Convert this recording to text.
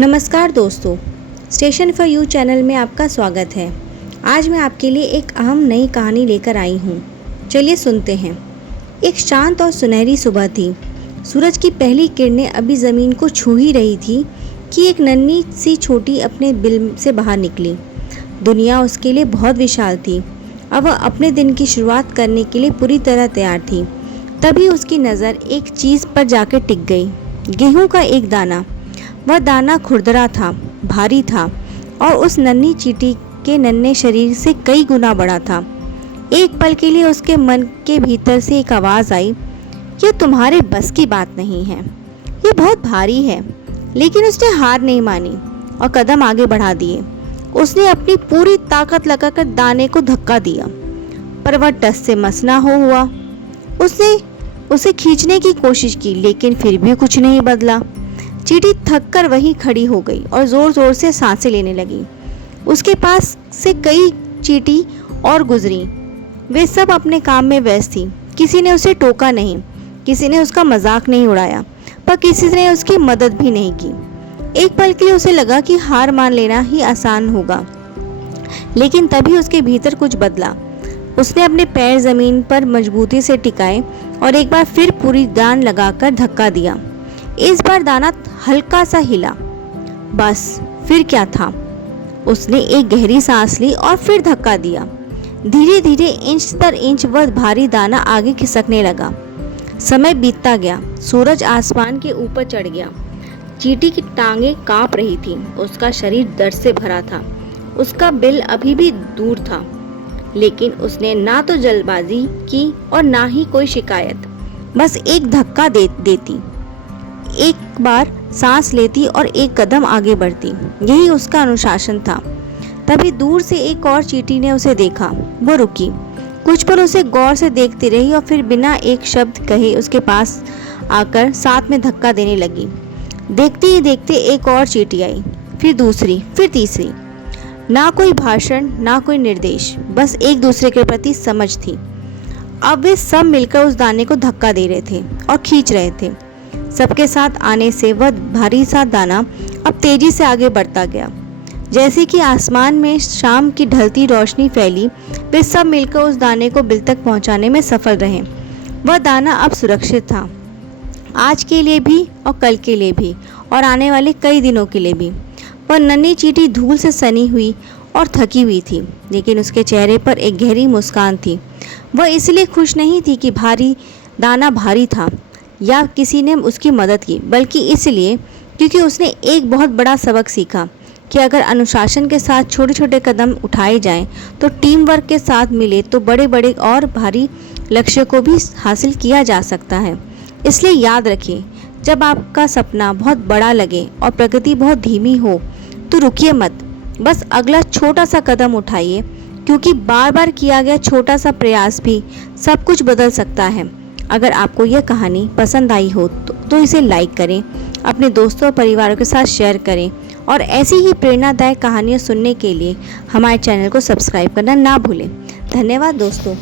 नमस्कार दोस्तों, station for you channel में आपका स्वागत है। आज मैं आपके लिए एक अहम नई कहानी लेकर आई हूँ। चलिए सुनते हैं। एक शांत और सुनहरी सुबह थी। सूरज की पहली किरणें अभी ज़मीन को छू ही रही थी कि एक नन्ही सी छोटी अपने बिल से बाहर निकली। दुनिया उसके लिए बहुत विशाल थी। अब वह अपने दिन की शुरुआत करने के लिए पूरी तरह तैयार थी। तभी उसकी नज़र एक चीज़ पर जाकर टिक गई। गेहूं का एक दाना। वह दाना खुरदरा था, भारी था और उस नन्ही चींटी के नन्हे शरीर से कई गुना बड़ा था। एक पल के लिए उसके मन के भीतर से एक आवाज़ आई, यह तुम्हारे बस की बात नहीं है, यह बहुत भारी है। लेकिन उसने हार नहीं मानी और कदम आगे बढ़ा दिए। उसने अपनी पूरी ताकत लगाकर दाने को धक्का दिया, पर वह टस से मस ना हुआ। उसने उसे खींचने की कोशिश की, लेकिन फिर भी कुछ नहीं बदला। चींटी थककर वहीं खड़ी हो गई और ज़ोर ज़ोर से सांसें लेने लगी। उसके पास से कई चींटी और गुजरी। वे सब अपने काम में व्यस्त थी। किसी ने उसे टोका नहीं, किसी ने उसका मजाक नहीं उड़ाया, पर किसी ने उसकी मदद भी नहीं की। एक पल के लिए उसे लगा कि हार मान लेना ही आसान होगा, लेकिन तभी उसके भीतर कुछ बदला। उसने अपने पैर ज़मीन पर मजबूती से टिकाए और एक बार फिर पूरी जान लगाकर धक्का दिया। इस बार दाना हल्का सा हिला। बस फिर क्या था। उसने एक गहरी सांस ली और फिर धक्का दिया। धीरे धीरे इंच दर इंच वह भारी दाना आगे खिसकने लगा। समय बीतता गया। सूरज आसमान के ऊपर चढ़ गया। चींटी की टांगें कांप रही थीं। उसका शरीर दर्द से भरा था। उसका बिल अभी भी दूर था, लेकिन उसने ना तो जल्दबाजी की और ना ही कोई शिकायत। बस एक धक्का देती, एक बार सांस लेती और एक कदम आगे बढ़ती। यही उसका अनुशासन था। तभी दूर से एक और चींटी ने उसे देखा। वो रुकी, कुछ पल उसे गौर से देखती रही और फिर बिना एक शब्द कहे उसके पास आकर साथ में धक्का देने लगी। देखते ही देखते एक और चींटी आई, फिर दूसरी, फिर तीसरी। ना कोई भाषण, ना कोई निर्देश, बस एक दूसरे के प्रति समझ थी। अब वे सब मिलकर उस दाने को धक्का दे रहे थे और खींच रहे थे। सबके साथ आने से वह भारी सा दाना अब तेजी से आगे बढ़ता गया। जैसे कि आसमान में शाम की ढलती रोशनी फैली, वे सब मिलकर उस दाने को बिल तक पहुंचाने में सफल रहे। वह दाना अब सुरक्षित था, आज के लिए भी और कल के लिए भी और आने वाले कई दिनों के लिए भी। वह नन्ही चींटी धूल से सनी हुई और थकी हुई थी, लेकिन उसके चेहरे पर एक गहरी मुस्कान थी। वह इसलिए खुश नहीं थी कि दाना भारी था या किसी ने उसकी मदद की, बल्कि इसलिए क्योंकि उसने एक बहुत बड़ा सबक सीखा कि अगर अनुशासन के साथ छोटे छोटे कदम उठाए जाएं, तो टीम वर्क के साथ मिले तो बड़े बड़े और भारी लक्ष्य को भी हासिल किया जा सकता है। इसलिए याद रखिए, जब आपका सपना बहुत बड़ा लगे और प्रगति बहुत धीमी हो, तो रुकिए मत, बस अगला छोटा सा कदम उठाइए, क्योंकि बार बार किया गया छोटा सा प्रयास भी सब कुछ बदल सकता है। अगर आपको यह कहानी पसंद आई हो तो इसे लाइक करें, अपने दोस्तों और परिवारों के साथ शेयर करें और ऐसी ही प्रेरणादायक कहानियाँ सुनने के लिए हमारे चैनल को सब्सक्राइब करना ना भूलें। धन्यवाद दोस्तों।